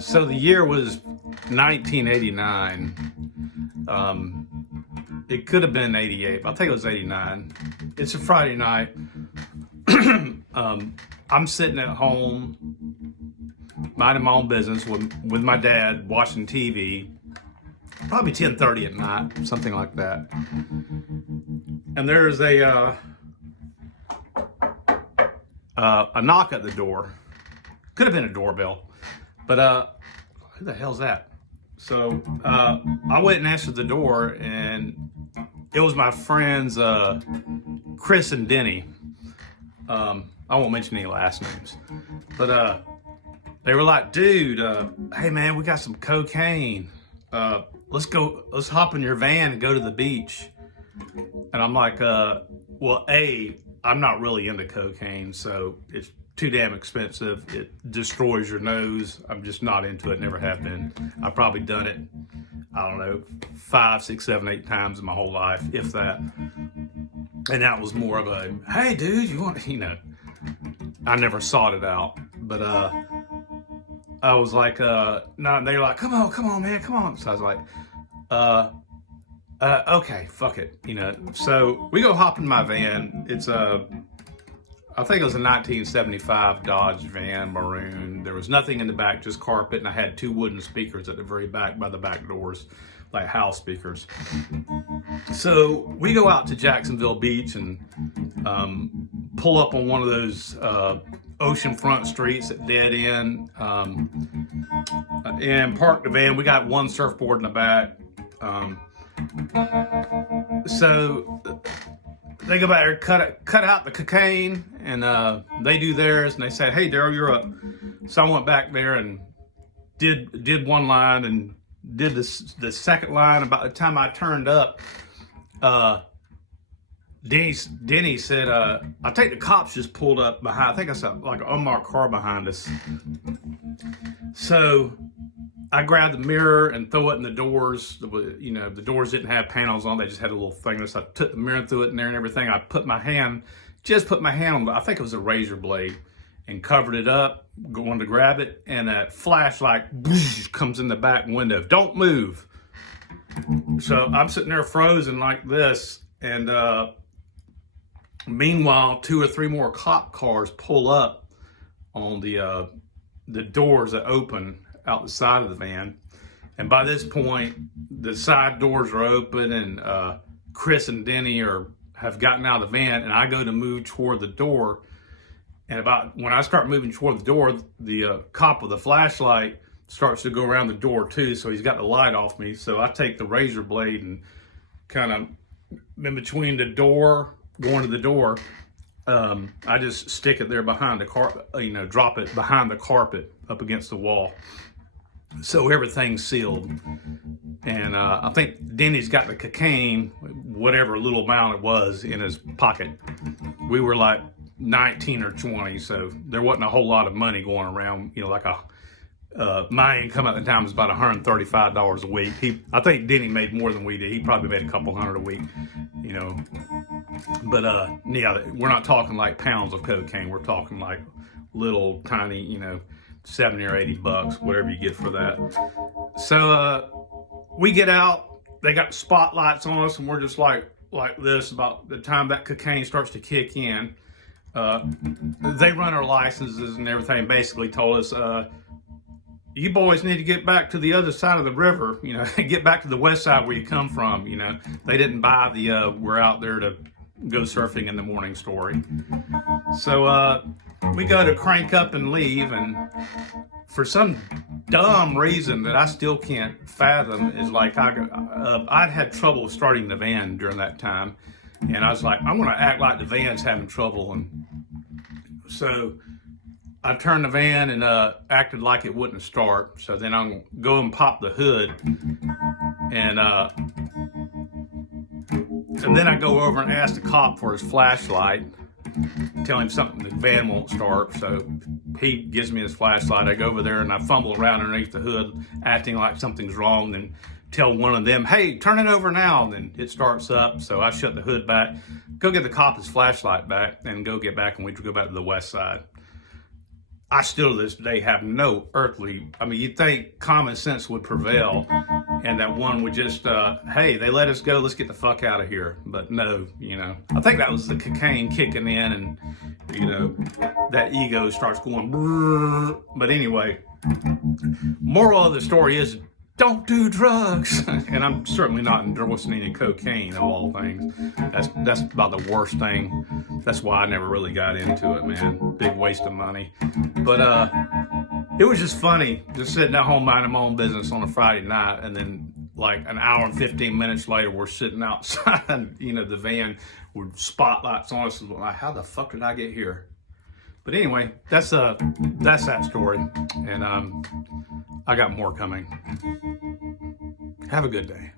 So the year was 1989. It could have been 88, but I think it was 89. It's a Friday night. I'm sitting at home, minding my own business with my dad, watching TV. Probably 10:30 at night, something like that. And there's a knock at the door. Could have been a doorbell, but who the hell's that? So I went and answered the door, and it was my friends Chris and Denny. I won't mention any last names, but they were like, dude, hey man, we got some cocaine. Let's hop in your van and go to the beach. And I'm like, well, I'm not really into cocaine, so it's too damn expensive. It destroys your nose. I'm just not into it, never have been. I've probably done it, I don't know, 5, 6, 7, 8 times in my whole life, if that. And that was more of a, hey dude, you want, I never sought it out. But I was like, no, they were like, come on, man, come on. So I was like, okay, fuck it, So we go hop in my van. It's I think it was a 1975 Dodge van, maroon. There was nothing in the back, just carpet, and I had 2 wooden speakers at the very back by the back doors, like house speakers. So we go out to Jacksonville Beach and pull up on one of those oceanfront streets at dead end, and park the van. We got 1 surfboard in the back. So they go back there, cut out the cocaine, and they do theirs, and they said, hey Daryl, you're up. So I went back there and did 1 line and did the second line. About the time I turned up, Denny said, I think the cops just pulled up behind. I think I saw like an unmarked car behind us. So I grabbed the mirror and throw it in the doors. The doors didn't have panels on; they just had a little thing. So I took the mirror and threw it in there and everything. I put my hand on, I think it was a razor blade, and covered it up, going to grab it, and that flashlight comes in the back window. Don't move. So I'm sitting there frozen like this, and meanwhile, 2 or 3 more cop cars pull up on the doors that open out the side of the van. And by this point, the side doors are open, and Chris and Denny have gotten out of the van, and I go to move toward the door. And when I start moving toward the door, the cop with the flashlight starts to go around the door too, so he's got the light off me. So I take the razor blade and kind of in between the door, going to the door, I just stick it there behind the car, drop it behind the carpet up against the wall. So everything's sealed. And I think Denny's got the cocaine, whatever little amount it was, in his pocket. We were like 19 or 20, so there wasn't a whole lot of money going around, like my income at the time was about $135 a week. I think Denny made more than we did. He probably made a couple hundred a week, But yeah, we're not talking like pounds of cocaine. We're talking like little tiny, $70 or $80, whatever you get for that. So we get out. They got spotlights on us, and we're just like this. About the time that cocaine starts to kick in, they run our licenses and everything. Basically told us, you boys need to get back to the other side of the river, get back to the west side where you come from. They didn't buy the we're out there to go surfing in the morning story. So we go to crank up and leave, and for some dumb reason that I still can't fathom is like I'd had trouble starting the van during that time, and I was like, I'm going to act like the van's having trouble. And so I turned the van and acted like it wouldn't start. So then I'm going to go and pop the hood, and then I go over and ask the cop for his flashlight, tell him something, the van won't start. So he gives me his flashlight. I go over there and I fumble around underneath the hood, acting like something's wrong, then tell one of them, hey, turn it over now. And then it starts up. So I shut the hood back, go get the cop his flashlight back, and go get back, and we go back to the west side. I still to this day have no earthly, I mean, you'd think common sense would prevail and that one would just, hey, they let us go, let's get the fuck out of here. But no, you know, I think that was the cocaine kicking in and, you know, that ego starts going, brrr. But anyway, moral of the story is don't do drugs. And I'm certainly not endorsing any cocaine of all things. That's about the worst thing. That's why I never really got into it, man. Big waste of money. But it was just funny just sitting at home minding my own business on a Friday night, and then like an hour and 15 minutes later, we're sitting outside, you know, the van with spotlights on us. Like, how the fuck did I get here? But anyway, that's that story, and I got more coming. Have a good day.